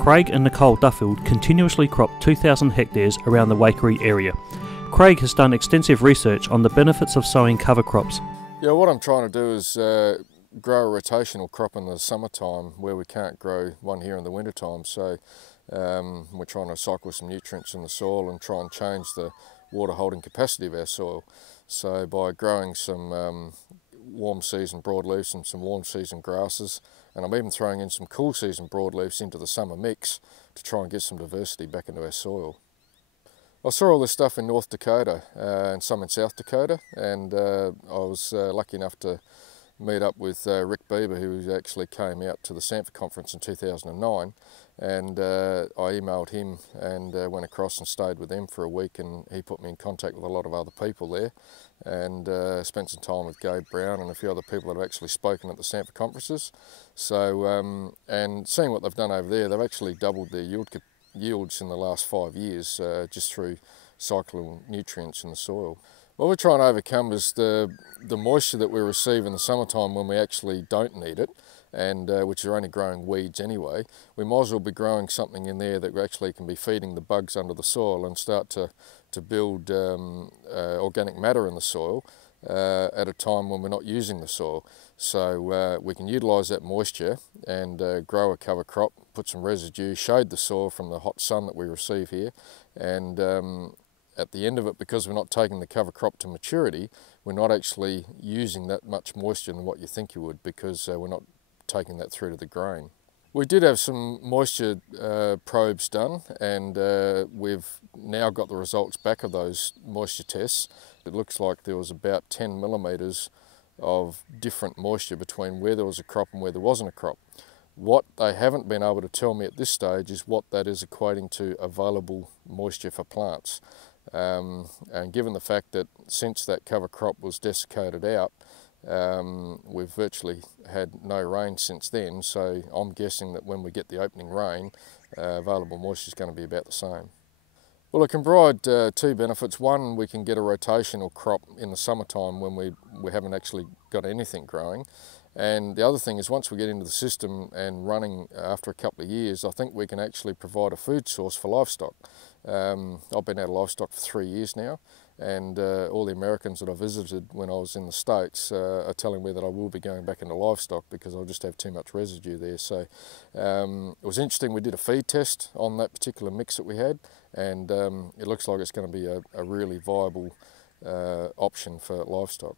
Craig and Nicole Duffield continuously crop 2,000 hectares around the Waikerie area. Craig has done extensive research on the benefits of sowing cover crops. Yeah, what I'm trying to do is grow a rotational crop in the summertime where we can't grow one here in the wintertime. So we're trying to cycle some nutrients in the soil and try and change the water holding capacity of our soil. So by growing some warm season broadleafs and some warm season grasses, and I'm even throwing in some cool season broadleafs into the summer mix to try and get some diversity back into our soil. I saw all this stuff in North Dakota and some in South Dakota, and I was lucky enough to meet up with Rick Bieber, who actually came out to the Sanford conference in 2009, and I emailed him and went across and stayed with them for a week, and he put me in contact with a lot of other people there, and spent some time with Gabe Brown and a few other people that have actually spoken at the Sanford conferences. So and seeing what they've done over there, they've actually doubled their yields in the last 5 years just through cycling nutrients in the soil. What we're trying to overcome is the moisture that we receive in the summertime when we actually don't need it, and which are only growing weeds anyway. We might as well be growing something in there that actually can be feeding the bugs under the soil and start to build organic matter in the soil at a time when we're not using the soil. So we can utilise that moisture and grow a cover crop, put some residue, shade the soil from the hot sun that we receive here, and at the end of it, because we're not taking the cover crop to maturity, we're not actually using that much moisture than what you think you would, because we're not taking that through to the grain. We did have some moisture probes done, and we've now got the results back of those moisture tests. It looks like there was about 10 millimetres of different moisture between where there was a crop and where there wasn't a crop. What they haven't been able to tell me at this stage is what that is equating to available moisture for plants. And given the fact that since that cover crop was desiccated out, we've virtually had no rain since then, so I'm guessing that when we get the opening rain, available moisture is going to be about the same. Well, it can provide two benefits. One, we can get a rotational crop in the summertime when we haven't actually got anything growing. And the other thing is, once we get into the system and running after a couple of years, I think we can actually provide a food source for livestock. I've been out of livestock for 3 years now, and all the Americans that I visited when I was in the States are telling me that I will be going back into livestock because I'll just have too much residue there. So it was interesting. We did a feed test on that particular mix that we had, and it looks like it's going to be a really viable option for livestock.